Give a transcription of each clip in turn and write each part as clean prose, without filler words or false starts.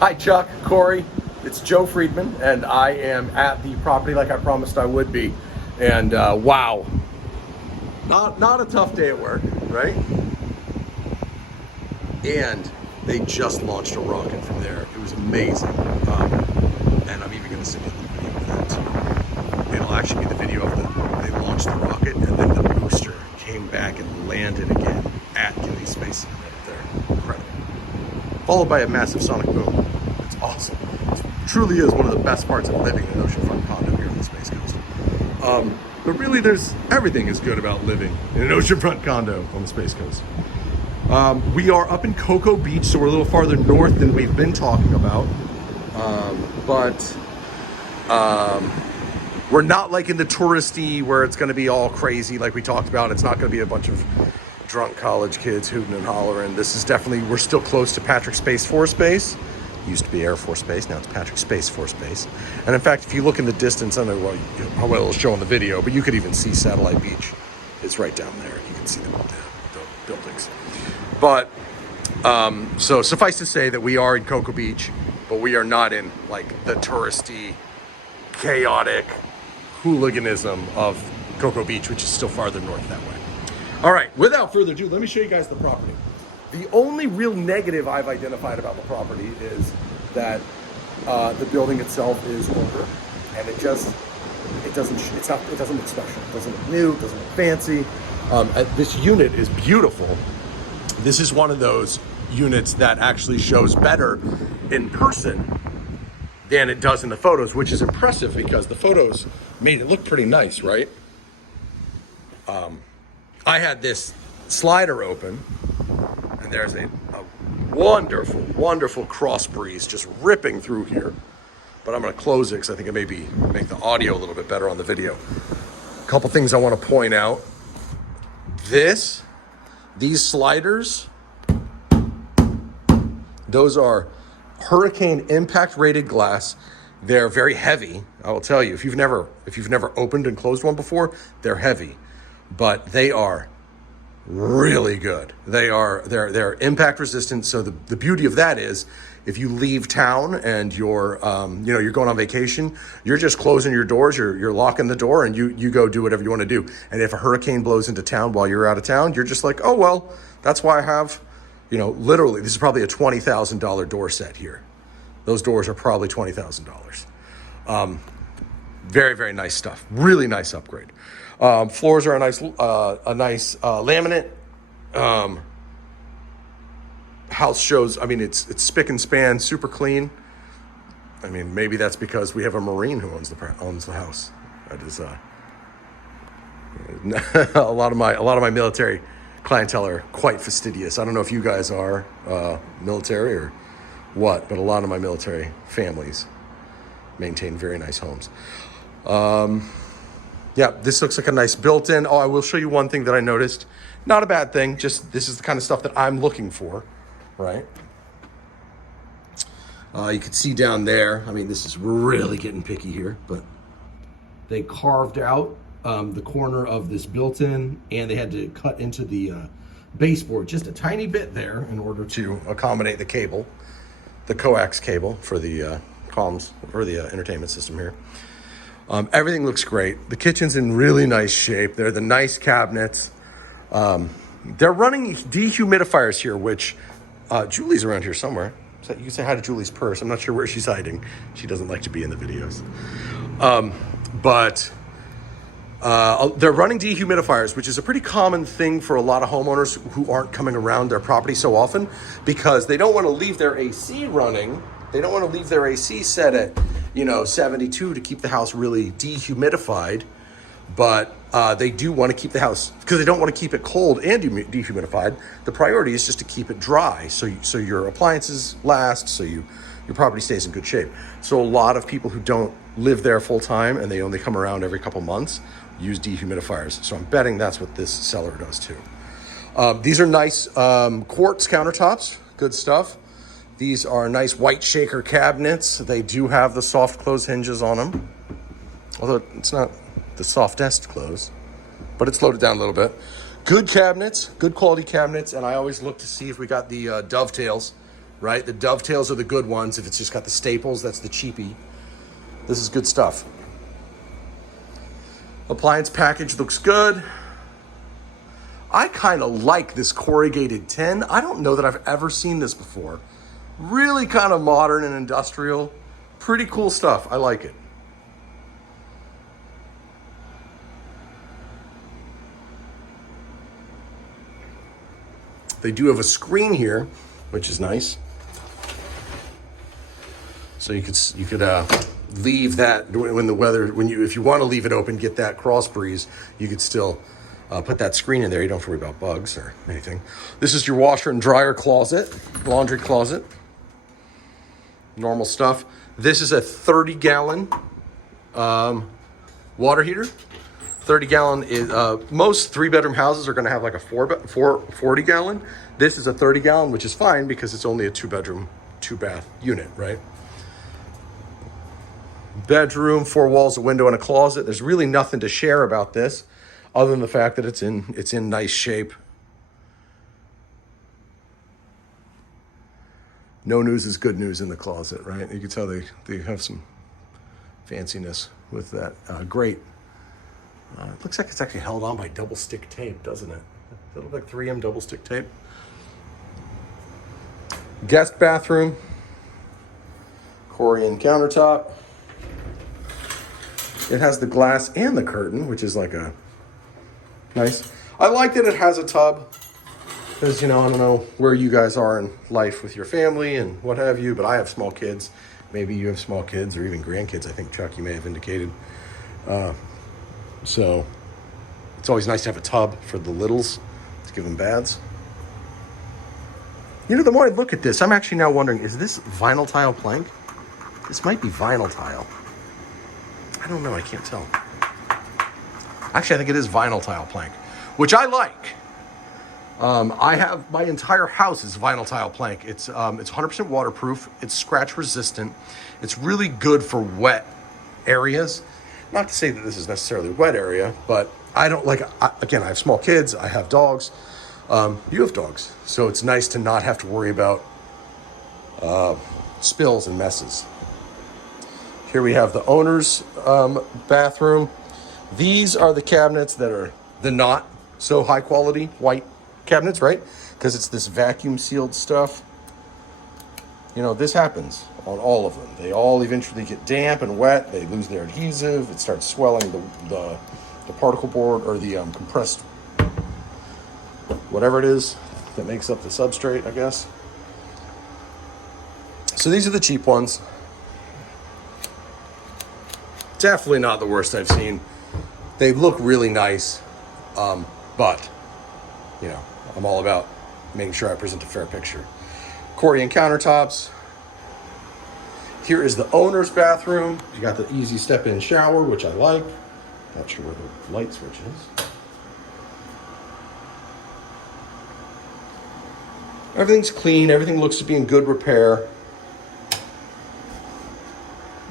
Hi, Chuck, Corey. It's Joe Friedman, and I am at the property like I promised I would be. And wow, not a tough day at work, right? And they just launched a rocket from there. It was amazing. And I'm even going to send you the video of that too. It'll actually be the video of they launched the rocket, and then the booster came back and landed again at Kennedy Space Center right there. Incredible. Followed by a massive sonic boom. It's awesome. It truly is one of the best parts of living in an oceanfront condo here on the Space Coast. But really, everything is good about living in an oceanfront condo on the Space Coast. We are up in Cocoa Beach, so we're a little farther north than we've been talking about. But we're not like in the touristy where it's going to be all crazy like we talked about. It's not going to be a bunch of drunk college kids hooting and hollering. This is definitely, we're still close to Patrick Space Force Base. Used to be Air Force Base, now it's Patrick Space Force Base. And in fact, if you look in the distance, I don't know how well it'll show in the video, but you could even see Satellite Beach. It's right down there. You can see the buildings. But, so suffice to say that we are in Cocoa Beach, but we are not in like the touristy, chaotic hooliganism of Cocoa Beach, which is still farther north that way. All right, without further ado, let me show you guys the property. The only real negative I've identified about the property is that the building itself is older, and it doesn't look special. It doesn't look new. It doesn't look fancy. This unit is beautiful. This is one of those units that actually shows better in person than it does in the photos, which is impressive because the photos made it look pretty nice, right? I had this slider open, and there's a wonderful, wonderful cross breeze just ripping through here. But I'm going to close it because I think it maybe make the audio a little bit better on the video. A couple things I want to point out. These sliders, those are hurricane impact rated glass. They're very heavy. I will tell you, if you've never opened and closed one before, they're heavy, but they are really good. They're impact resistant. So the beauty of that is if you leave town and you're going on vacation, you're just closing your doors, you're locking the door, and you go do whatever you want to do. And if a hurricane blows into town while you're out of town, you're just like, oh, well, that's why I have, literally, this is probably a $20,000 door set here. Those doors are probably $20,000. Very, very nice stuff. Really nice upgrade. Floors are a nice laminate. House shows, it's spick and span, super clean. Maybe that's because we have a Marine who owns the house. That is a lot of my military clientele are quite fastidious. I don't know if you guys are military or what, but a lot of my military families maintain very nice homes. Yeah, this looks like a nice built-in. Oh, I will show you one thing that I noticed. Not a bad thing, just this is the kind of stuff that I'm looking for, right? You can see down there, this is really getting picky here, but they carved out the corner of this built-in, and they had to cut into the baseboard just a tiny bit there in order to accommodate the cable, the coax cable for the comms, or the entertainment system here. Everything looks great. The kitchen's in really nice shape. They're the nice cabinets. They're running dehumidifiers here, which Julie's around here somewhere. So you can say hi to Julie's purse. I'm not sure where she's hiding. She doesn't like to be in the videos. But they're running dehumidifiers, which is a pretty common thing for a lot of homeowners who aren't coming around their property so often because they don't want to leave their AC running. They don't want to leave their AC set at 72 to keep the house really dehumidified, but they do want to keep the house, because they don't want to keep it cold and dehumidified. The priority is just to keep it dry, so your appliances last, so your property stays in good shape. So a lot of people who don't live there full time and they only come around every couple months use dehumidifiers. So I'm betting that's what this seller does too. These are nice quartz countertops, good stuff. These are nice white shaker cabinets. They do have the soft close hinges on them, although it's not the softest close, but it's loaded down a little bit. Good cabinets, good quality cabinets, and I always look to see if we got the dovetails right? The dovetails are the good ones. If it's just got the staples, that's the cheapie. This is good stuff. Appliance package looks good. I kind of like this corrugated tin. I don't know that I've ever seen this before. Really kind of modern and industrial. Pretty cool stuff. I like it. They do have a screen here, which is nice. So you could leave that if you want to leave it open, get that cross breeze, you could still put that screen in there. You don't have to worry about bugs or anything. This is your washer and dryer closet, laundry closet. Normal stuff. This is a 30-gallon water heater. 30-gallon is most 3-bedroom houses are going to have like a 40-gallon. This is a 30-gallon, which is fine because it's only a 2-bedroom, 2-bath unit, right? Bedroom, 4 walls, a window, and a closet. There's really nothing to share about this, other than the fact that it's in nice shape. No news is good news in the closet, right? You can tell they have some fanciness with that. Great. It looks like it's actually held on by double stick tape, doesn't it? Does it look like 3M double stick tape? Guest bathroom. Corian countertop. It has the glass and the curtain, which is like a nice. I like that it has a tub because, I don't know where you guys are in life with your family and what have you, but I have small kids. Maybe you have small kids or even grandkids. I think, Chuck, you may have indicated. So it's always nice to have a tub for the littles to give them baths. The more I look at this, I'm actually now wondering, is this vinyl tile plank? This might be vinyl tile. I don't know. I can't tell. Actually, I think it is vinyl tile plank, which I like. I have my entire house is vinyl tile plank. It's 100% waterproof. It's scratch resistant. It's really good for wet areas. Not to say that this is necessarily a wet area, but I don't like, again, I have small kids, I have dogs. You have dogs. So it's nice to not have to worry about spills and messes. Here we have the owner's bathroom. These are the cabinets that are the not so high quality white cabinets, right? Because it's this vacuum sealed stuff. This happens on all of them. They all eventually get damp and wet. They lose their adhesive. It starts swelling the particle board or the compressed, whatever it is that makes up the substrate, I guess. So these are the cheap ones. Definitely not the worst I've seen. They look really nice, but, I'm all about making sure I present a fair picture. Corian countertops. Here is the owner's bathroom. You got the easy step-in shower, which I like. Not sure where the light switch is. Everything's clean. Everything looks to be in good repair.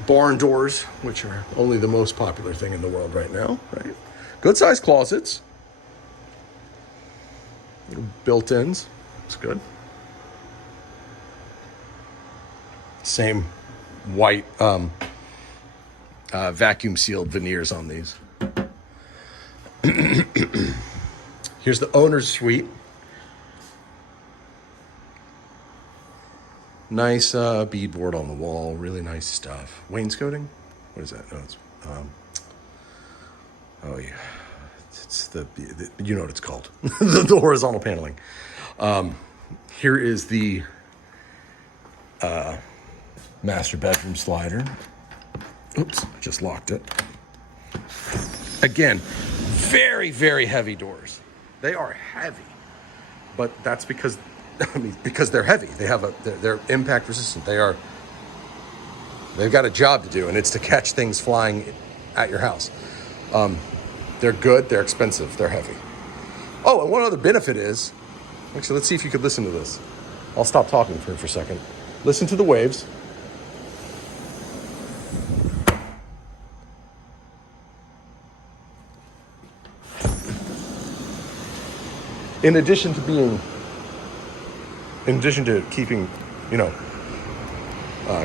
Barn doors, which are only the most popular thing in the world right now, right? Good-sized closets. Built-ins. It's good. Same white vacuum sealed veneers on these. Here's the owner's suite. Nice beadboard on the wall. Really nice stuff. Wainscoting? What is that? No, it's oh yeah, it's the you know what it's called. the horizontal paneling. Here is the master bedroom slider. Oops, I just locked it. Again, very, very heavy doors. They are heavy, but that's because they're heavy. They're impact resistant. They've got a job to do, and it's to catch things flying at your house. They're good. They're expensive. They're heavy. Oh, and one other benefit is, actually, let's see if you could listen to this. I'll stop talking for a second. Listen to the waves. In addition to keeping, you know,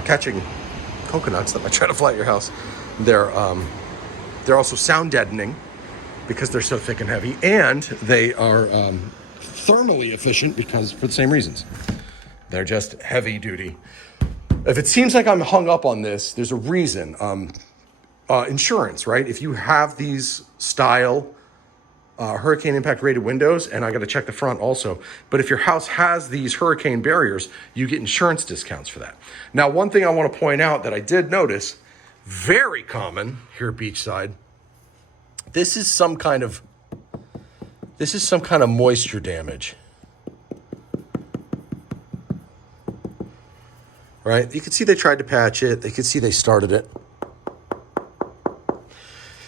catching coconuts that might try to fly at your house. They're also sound deadening because they're so thick and heavy, and they are thermally efficient because for the same reasons. They're just heavy duty. If it seems like I'm hung up on this, there's a reason. Insurance, right? If you have these style hurricane impact rated windows, and I got to check the front also, but if your house has these hurricane barriers, you get insurance discounts for that. Now, one thing I want to point out that I did notice, very common here at Beachside, this is some kind of moisture damage. Right? You can see they tried to patch it. They could see they started it.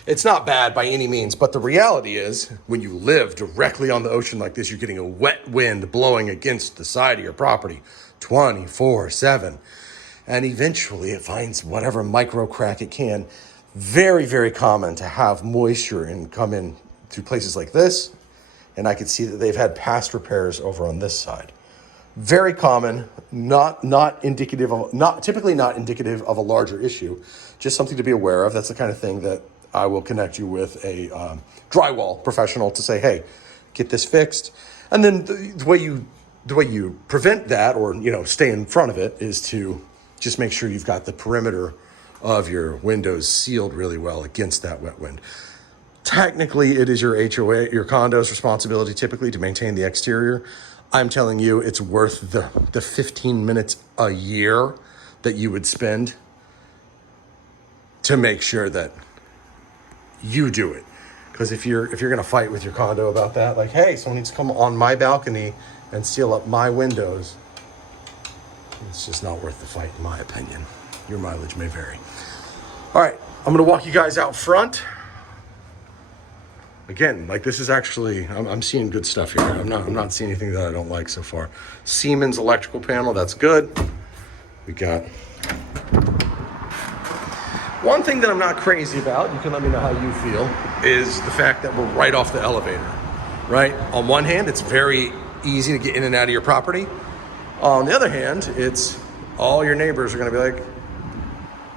It's not bad by any means, but the reality is when you live directly on the ocean like this, you're getting a wet wind blowing against the side of your property 24/7. And eventually it finds whatever micro crack it can. Very, very common to have moisture and come in through places like this. And I can see that they've had past repairs over on this side. Very common, typically not indicative of a larger issue, just something to be aware of. That's the kind of thing that I will connect you with a drywall professional to say, hey, get this fixed. And then the way you prevent that, or stay in front of it, is to just make sure you've got the perimeter of your windows sealed really well against that wet wind. Technically, it is your HOA, your condo's responsibility typically to maintain the exterior. I'm telling you, it's worth the 15 minutes a year that you would spend to make sure that you do it. Because if you're gonna fight with your condo about that, like, hey, someone needs to come on my balcony and seal up my windows, it's just not worth the fight, in my opinion. Your mileage may vary. All right, I'm gonna walk you guys out front. Again, like, this is actually, I'm seeing good stuff here. I'm not seeing anything that I don't like so far. Siemens electrical panel, that's good. We got one thing that I'm not crazy about, you can let me know how you feel, is the fact that we're right off the elevator, right? On one hand, it's very easy to get in and out of your property. On the other hand, it's all your neighbors are gonna be like,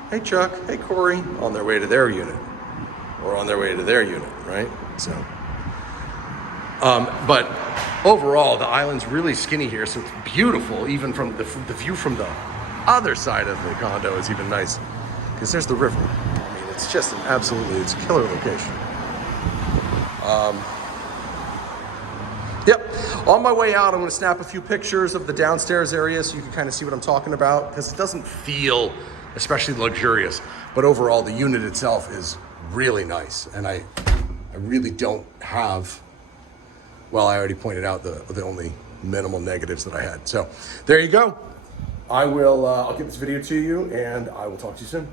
hey Chuck, hey Corey, on their way to their unit or on their way to their unit, right? So, but overall, the island's really skinny here, so it's beautiful. Even from the view from the other side of the condo is even nice, because there's the river. I mean, it's just it's a killer location. Yep. On my way out, I'm going to snap a few pictures of the downstairs area so you can kind of see what I'm talking about, because it doesn't feel especially luxurious, but overall, the unit itself is really nice, and I really don't have, well, I already pointed out the only minimal negatives that I had. So there you go. I'll get this video to you, and I will talk to you soon.